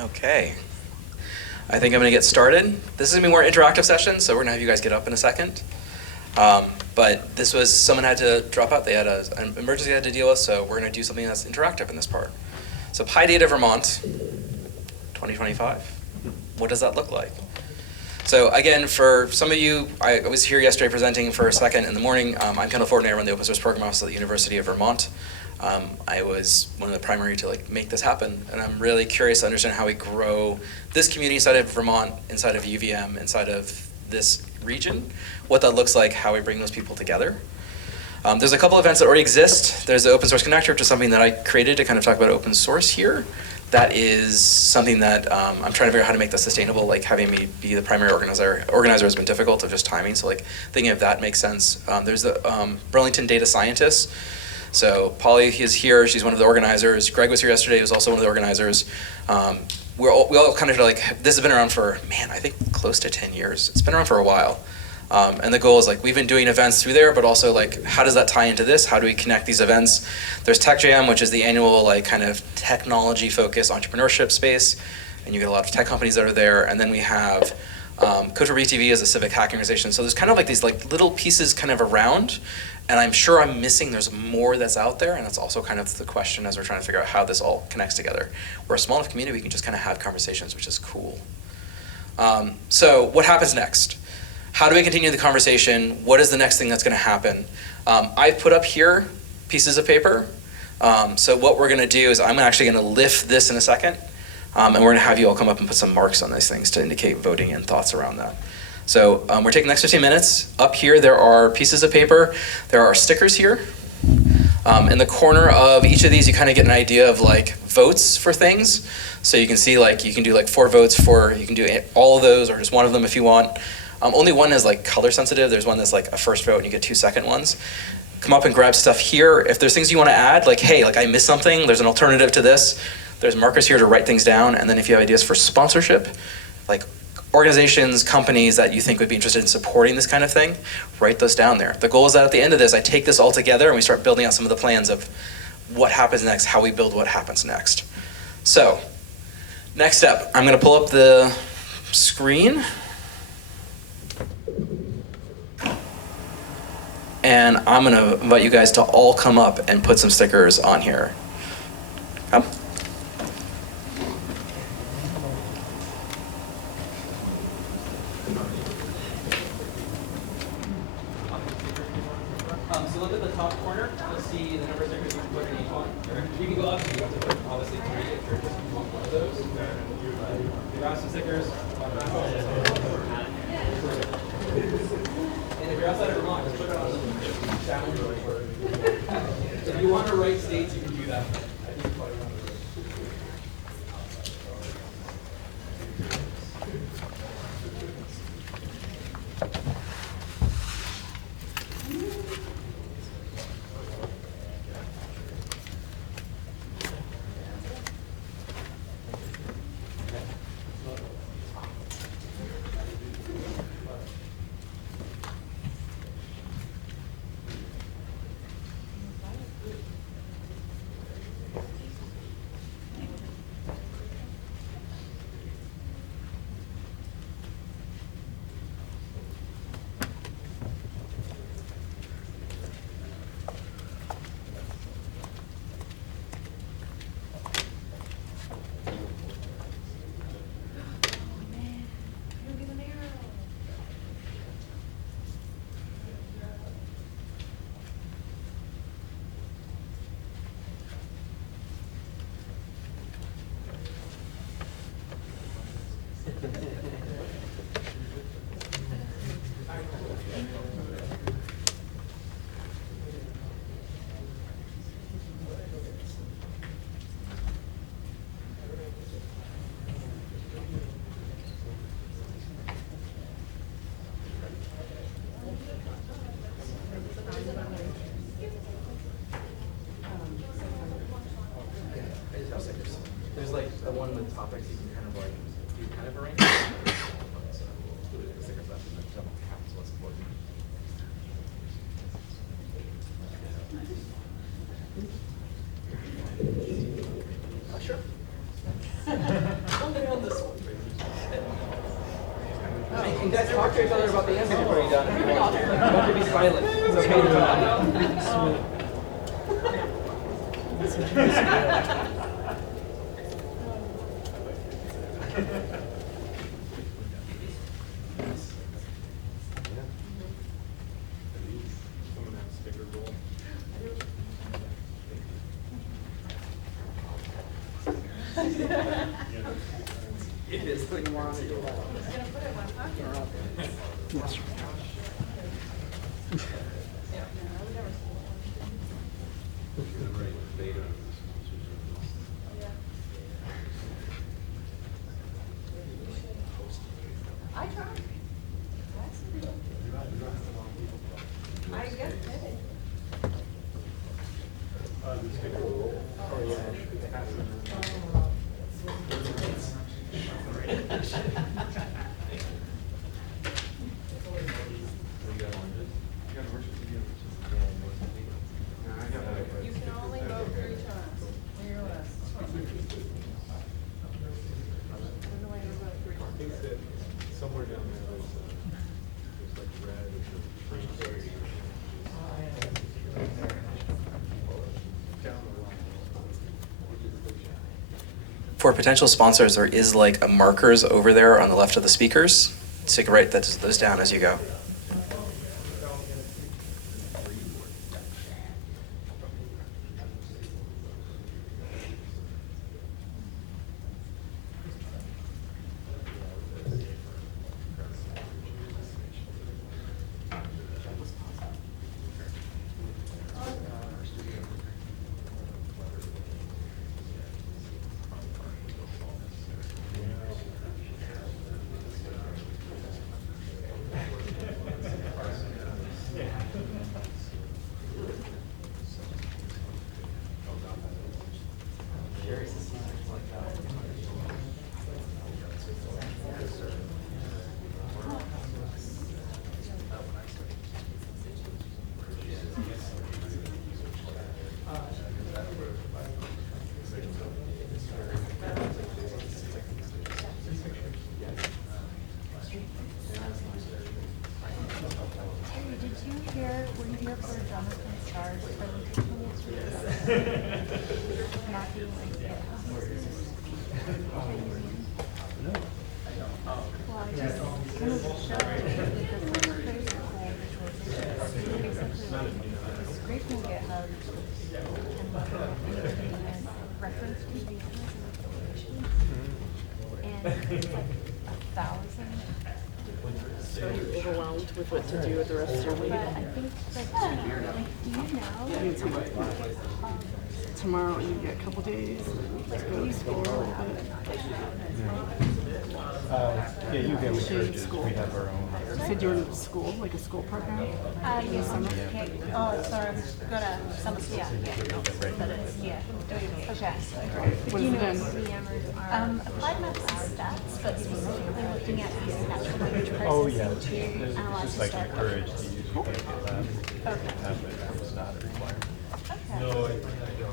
Okay. I think I'm going to get started. This is going to be more interactive session, so we're going to have you guys get up in a second. But this was, someone had to drop out. They had an emergency they had to deal with, so we're going to do something that's interactive in this part. So PyData Vermont 2025. What does that look like? So again, for some of you, I was here yesterday presenting for a second in the morning. I'm Kendall Fortney. I run the Open Source Program Office at the University of Vermont. I was one of the primary to make this happen, and I'm really curious to understand how we grow this community inside of Vermont, inside of UVM, inside of this region, what that looks like, how we bring those people together. There's a couple events that already exist. There's the Open Source Connector, which is something that I created to kind of talk about open source here. That is something that I'm trying to figure out how to make that sustainable. Like having me be the primary organizer has been difficult of just timing. So thinking of that makes sense. There's the Burlington data scientists. So Polly is here. She's one of the organizers. Greg was here yesterday. He was also one of the organizers. We all kind of this has been around for, man, I think close to 10 years. It's been around for a while. And the goal is we've been doing events through there, but also how does that tie into this? How do we connect these events? There's Tech Jam, which is the annual kind of technology focused entrepreneurship space, and you get a lot of tech companies that are there. And then we have Code for BTV as a civic hacking organization. So there's kind of these little pieces kind of around, and I'm sure I'm missing, there's more that's out there, and that's also kind of the question as we're trying to figure out how this all connects together. We're a small enough community, we can just kind of have conversations, which is cool. So what happens next? How do we continue the conversation? What is the next thing that's going to happen? I've put up here pieces of paper. So what we're going to do is I'm actually going to lift this in a second, and we're going to have you all come up and put some marks on these things to indicate voting and thoughts around that. So we're taking the next 15 minutes. Up here there are pieces of paper. There are stickers here. In the corner of each of these you kind of get an idea of votes for things. So you can see you can do 4 votes for, you can do all of those or just one of them if you want. Only one is color sensitive. There's one that's a first vote and you get 2 second ones. Come up and grab stuff here. If there's things you want to add, hey, I missed something, there's an alternative to this. There's markers here to write things down. And then if you have ideas for sponsorship, organizations, companies that you think would be interested in supporting this kind of thing, write those down there. The goal is that at the end of this, I take this all together and we start building out some of the plans of what happens next, how we build what happens next. So, next step, I'm going to pull up the screen. And I'm going to invite you guys to all come up and put some stickers on here. Come. So look at the top corner. You'll see the number of stickers you can put in each one. You can go up and you have to put obviously 3 if you're just one of those. Grab some stickers. And if you're outside of Vermont, just put it on the challenge. If you want to write states, you can do that. There's the one with topics you can kind of do kind of arrange. So the stickers left and then double cap is what's important. Sure. You guys talk to each other about the answer before you're done if you want to. You don't have to be silent. It's okay to talk. It is. Yes. I tried. I guess you can only vote 3 times. Where are Somewhere down there, there's like red or green. For potential sponsors, there is like a markers over there on the left of the speakers. So you can write those down as you go. Are you overwhelmed with what to do with the rest of your week? I think, do you know? Tomorrow you get a couple days, like go to school a little bit. Yeah, you get Shade school. We have our own. You said you were in school, like a school program? Yes, okay. Oh, sorry, go to summer, yeah. Yeah. Okay. What is it in? Applied math stats, but specifically looking at these natural language processing Oh, yeah. to It's analyze just like historical. encouraged to use your PyData lab. It's not a requirement. Okay.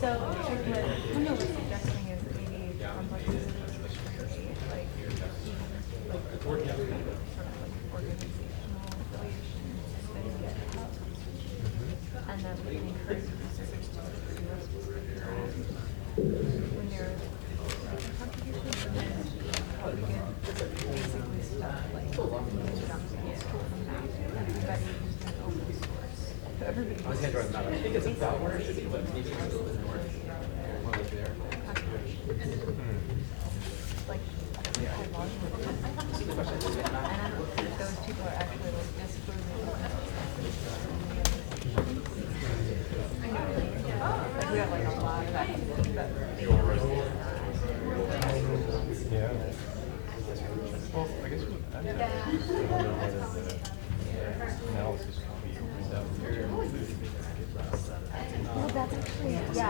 So, what I was suggesting is maybe from like organizational affiliations, and then we can encourage researchers to see what's when there's contributions, and then how we can basically stuff like introduction to school from that, everybody who's been open source. So everybody. I think it's about where it should be, but maybe it's a little bit north. Like, I log in with them. And I don't think those people are actually like disproving. I know, like we have like a lot of activity, but Yeah. Well, I guess I don't know whether the analysis can be opened up. well, that's actually, yeah,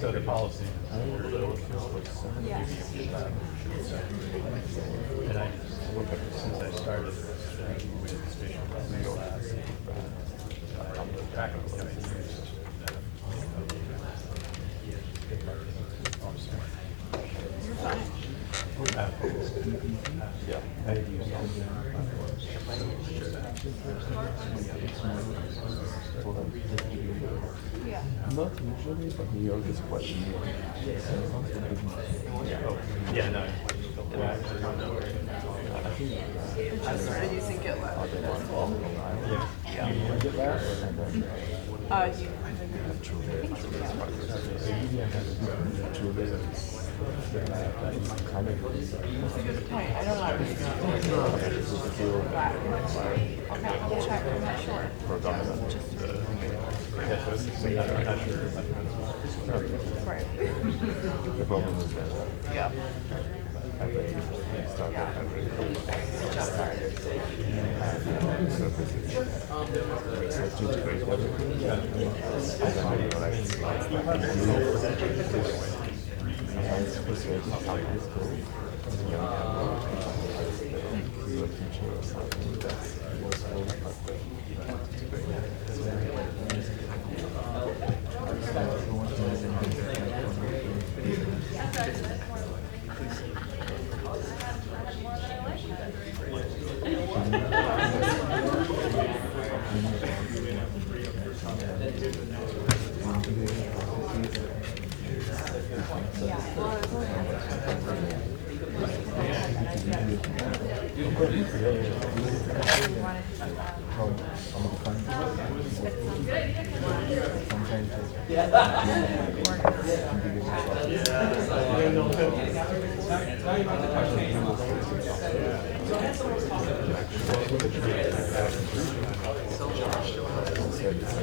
So the policy. Yeah. And since I started with spatial You're fine. Yeah, I use Yeah. Not usually, but New York is quite new. Yeah, no. I started using GitLab. Yeah. You That's a good point. I don't know. Okay, I'll check. I'm not sure. Right. The problem is that Yeah. I bet you start Yeah. so to integrate everything, I don't know, like, persuading companies to do a feature or something that's useful, but you can't integrate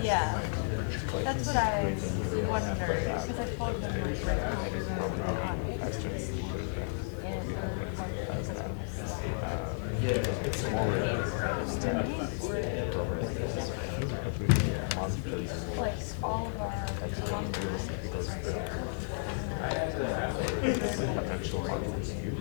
Yeah. That's what I wondered, because I told them like right like all of our potential model is huge.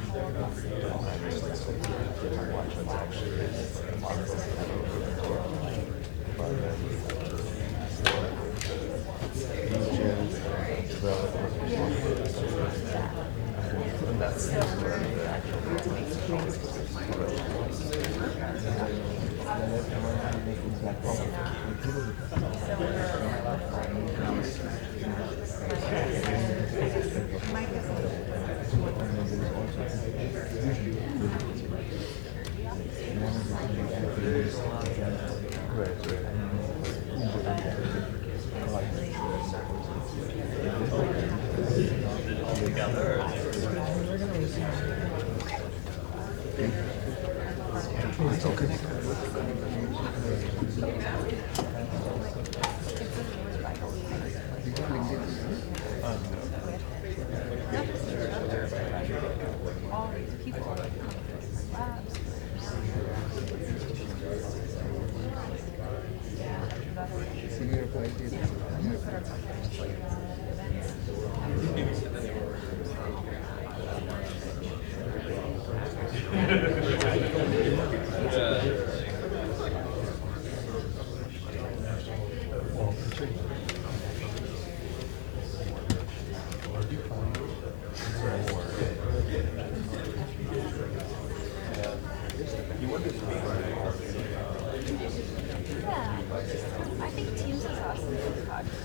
all these people are coming to these labs. I think Teams is awesome.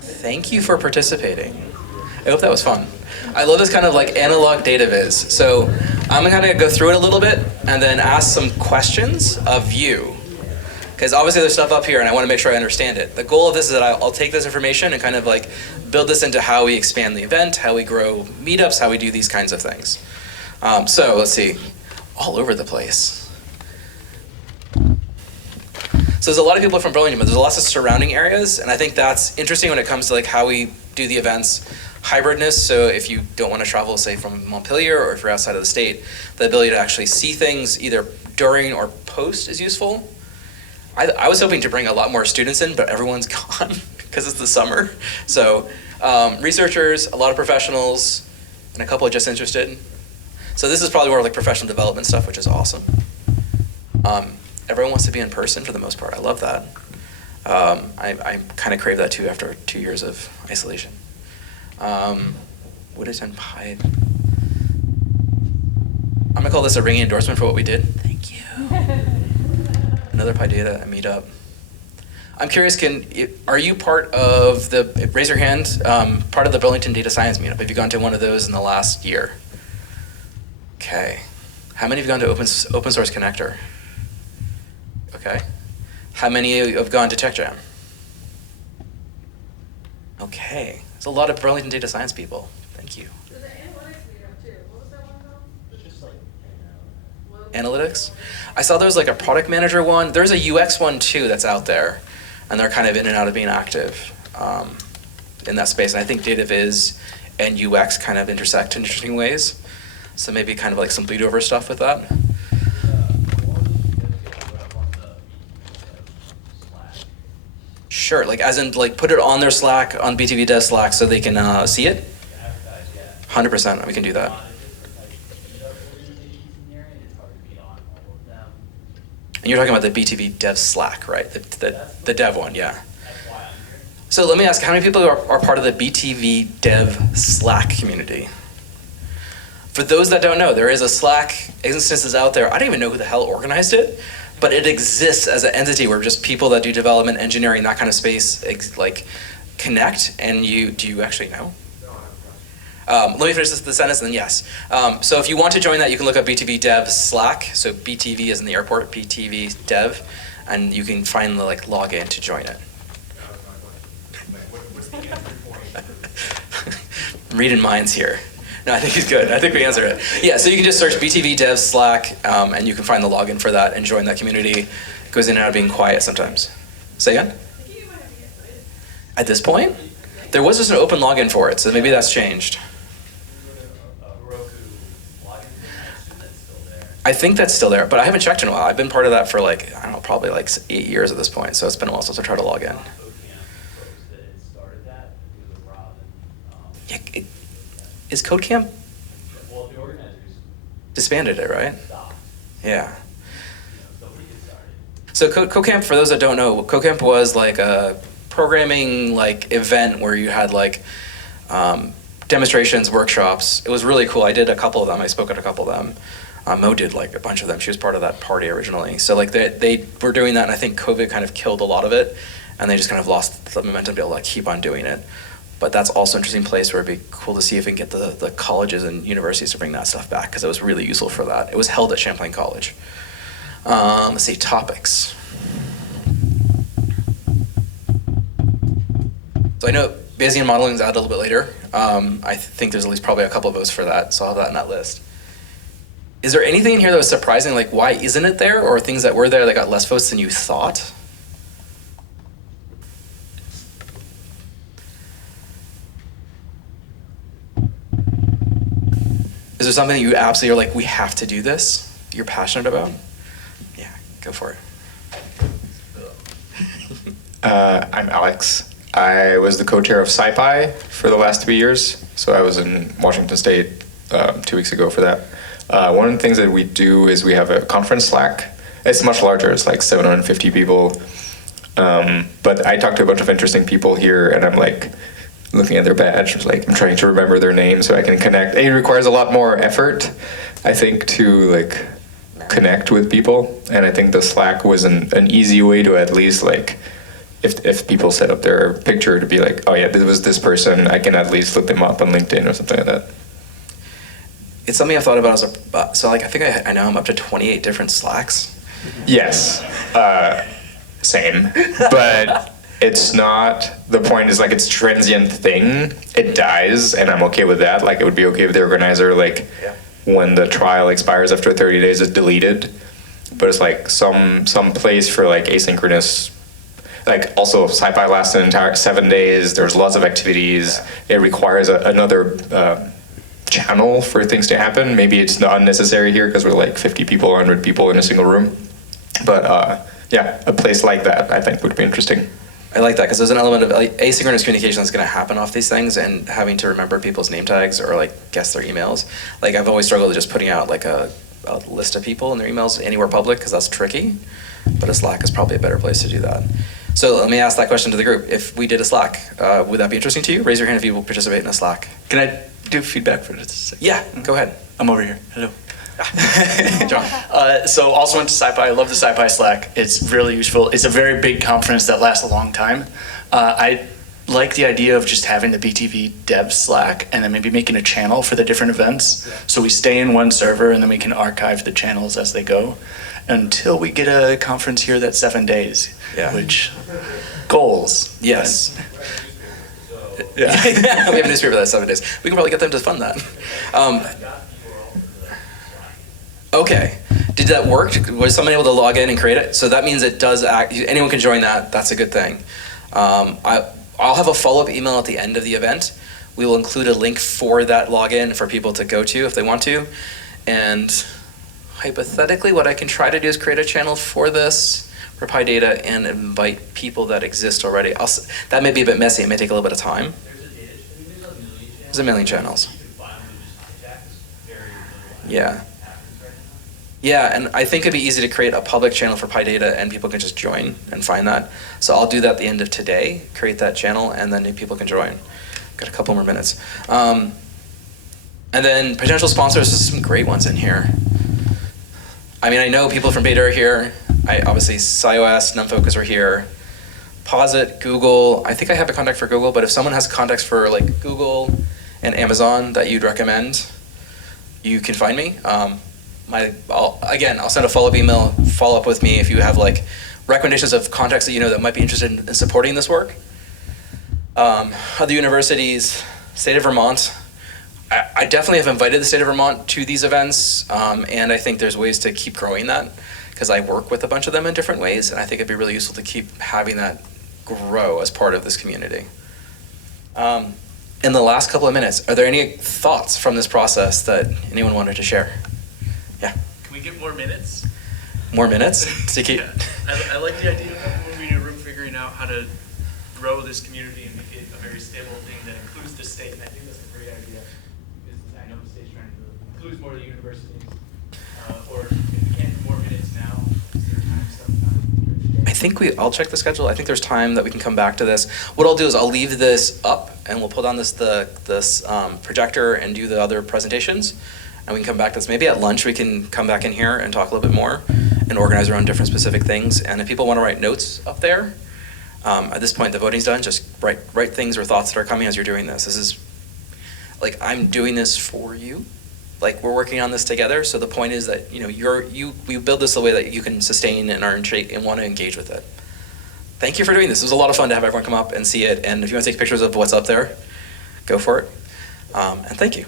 Thank you for participating. I hope that was fun. I love this kind of like analog data viz. So I'm gonna go through it a little bit and then ask some questions of you. Because obviously there's stuff up here and I want to make sure I understand it. The goal of this is that I'll take this information and kind of like build this into how we expand the event, how we grow meetups, how we do these kinds of things. So let's see, all over the place. So there's a lot of people from Burlington, but there's lots of surrounding areas, and I think that's interesting when it comes to like how we do the events. Hybridness, so if you don't want to travel, say, from Montpelier, or if you're outside of the state, the ability to actually see things either during or post is useful. I was hoping to bring a lot more students in, but everyone's gone because it's the summer. So researchers, a lot of professionals, and a couple are just interested. So this is probably more like professional development stuff, which is awesome. Everyone wants to be in person for the most part. I love that. I kind of crave that too after 2 years of isolation. Would attend Pi. I'm gonna call this a ringing endorsement for what we did. Thank you. Another PyData meetup. I'm curious, are you part of the, raise your hand, part of the Burlington Data Science meetup? Have you gone to one of those in the last year? Okay. How many have gone to Open Source Connector? Okay. How many have gone to TechJam? Okay. There's a lot of Burlington Data Science people. Thank you. There's an analytics meetup too. What was that one called? It's just like, Analytics? I saw there was like a product manager one. There's a UX one too that's out there. And they're kind of in and out of being active in that space. And I think data viz and UX kind of intersect in interesting ways. So maybe kind of like some bleed over stuff with that. Sure, like as in like put it on their Slack, on BTV Dev Slack so they can see it? 100%, we can do that. And you're talking about the BTV Dev Slack, right? The dev one, yeah. So let me ask, how many people are part of the BTV Dev Slack community? For those that don't know, there is a Slack instances out there. I don't even know who the hell organized it, but it exists as an entity where just people that do development, engineering, that kind of space, like connect. And do you actually know? Let me finish the sentence, and then yes. So if you want to join that, you can look up BTV Dev Slack. So BTV is in the airport, BTV Dev, and you can find the like login to join it. I'm reading minds here. No, I think he's good. I think we answered it. Yeah, so you can just search BTV Dev Slack, and you can find the login for that and join that community. It goes in and out of being quiet sometimes. Say again? At this point? There was just an open login for it, so maybe that's changed. I think that's still there, but I haven't checked in a while. I've been part of that for like, I don't know, probably like 8 years at this point, so it's been a while since I tried to log in. Yeah, is CodeCamp disbanded it, right? Yeah. So CodeCamp, for those that don't know, CodeCamp was like a programming like event where you had like demonstrations, workshops. It was really cool. I did a couple of them. I spoke at a couple of them. Mo did like a bunch of them. She was part of that party originally. So like they were doing that, and I think COVID kind of killed a lot of it, and they just kind of lost the momentum to be able to like keep on doing it. But that's also an interesting place where it'd be cool to see if we can get the colleges and universities to bring that stuff back, because it was really useful for that. It was held at Champlain College. Let's see, topics. So I know Bayesian modeling is out a little bit later. I think there's at least probably a couple of votes for that, so I'll have that in that list. Is there anything in here that was surprising, like why isn't it there, or things that were there that got less votes than you thought? Is there something that you absolutely are like, we have to do this, you're passionate about? Yeah, go for it. I'm Alex. I was the co-chair of SciPy for the last 3 years. So I was in Washington State 2 weeks ago for that. One of the things that we do is we have a conference Slack. It's much larger. It's like 750 people. But I talked to a bunch of interesting people here, and I'm like looking at their badge. Like I'm trying to remember their names so I can connect. It requires a lot more effort, I think, to like connect with people. And I think the Slack was an easy way to at least like, if people set up their picture to be like, oh yeah, this was this person, I can at least look them up on LinkedIn or something like that. It's something I've thought about so like I think I know I'm up to 28 different Slacks. Yes, same, but it's not, the point is like it's a transient thing, it dies, and I'm okay with that. Like it would be okay if the organizer, like when the trial expires after 30 days is deleted. but it's like some place for like asynchronous. Like also, SciPy lasts an entire 7 days. There's lots of activities. It requires another channel for things to happen. Maybe it's not unnecessary here because we're like 50 people, 100 people in a single room. But yeah, a place like that I think would be interesting. I like that because there's an element of asynchronous communication that's going to happen off these things, and having to remember people's name tags or like guess their emails. Like I've always struggled with just putting out like a list of people and their emails anywhere public because that's tricky. But a Slack is probably a better place to do that. So let me ask that question to the group. If we did a Slack, would that be interesting to you? Raise your hand if you will participate in a Slack. Can I do feedback for just a second? Yeah, go ahead. I'm over here. Hello. John. So also went to SciPy. I love the SciPy Slack. It's really useful. It's a very big conference that lasts a long time. I like the idea of just having the BTV dev Slack and then maybe making a channel for the different events. Yeah. So we stay in one server and then we can archive the channels as they go until we get a conference here that's 7 days. Yeah. Which goals. Yes. Yeah. We have a newspaper that's 7 days. We can probably get them to fund that. Okay. Did that work? Was someone able to log in and create it? So that means it does act. Anyone can join that. That's a good thing. I'll have a follow-up email at the end of the event. We will include a link for that login for people to go to if they want to. And hypothetically, what I can try to do is create a channel for this for PyData and invite people that exist already. That may be a bit messy. It may take a little bit of time. There's a million channels. Yeah. Yeah, and I think it'd be easy to create a public channel for PyData and people can just join and find that. So I'll do that at the end of today, create that channel, and then people can join. Got a couple more minutes. And then potential sponsors, there's some great ones in here. I mean, I know people from Beta are here. Obviously, SciOS, NumFOCUS are here. Posit, Google. I think I have a contact for Google, but if someone has contacts for like Google and Amazon that you'd recommend, you can find me. I'll send a follow-up email, follow up with me if you have like recommendations of contacts that you know that might be interested in supporting this work. Other universities, state of Vermont. I definitely have invited the state of Vermont to these events, and I think there's ways to keep growing that because I work with a bunch of them in different ways, and I think it'd be really useful to keep having that grow as part of this community. In the last couple of minutes, are there any thoughts from this process that anyone wanted to share? Yeah. Can we get more minutes? More minutes to keep. Yeah. I like the idea of moving a room, figuring out how to grow this community and make it a very stable thing that includes the state. And I think that's a great idea because I know the state's trying to include more of the universities. Or if we can't do more minutes now, is there time sometime? I think I'll check the schedule. I think there's time that we can come back to this. What I'll do is I'll leave this up and we'll pull down this projector and do the other presentations. And we can come back to this. Maybe at lunch we can come back in here and talk a little bit more and organize around different specific things. And if people want to write notes up there, at this point the voting's done, just write things or thoughts that are coming as you're doing this. This is, like, I'm doing this for you. Like, we're working on this together. So the point is that, we build this the way that you can sustain and and want to engage with it. Thank you for doing this. It was a lot of fun to have everyone come up and see it. And if you want to take pictures of what's up there, go for it. And thank you.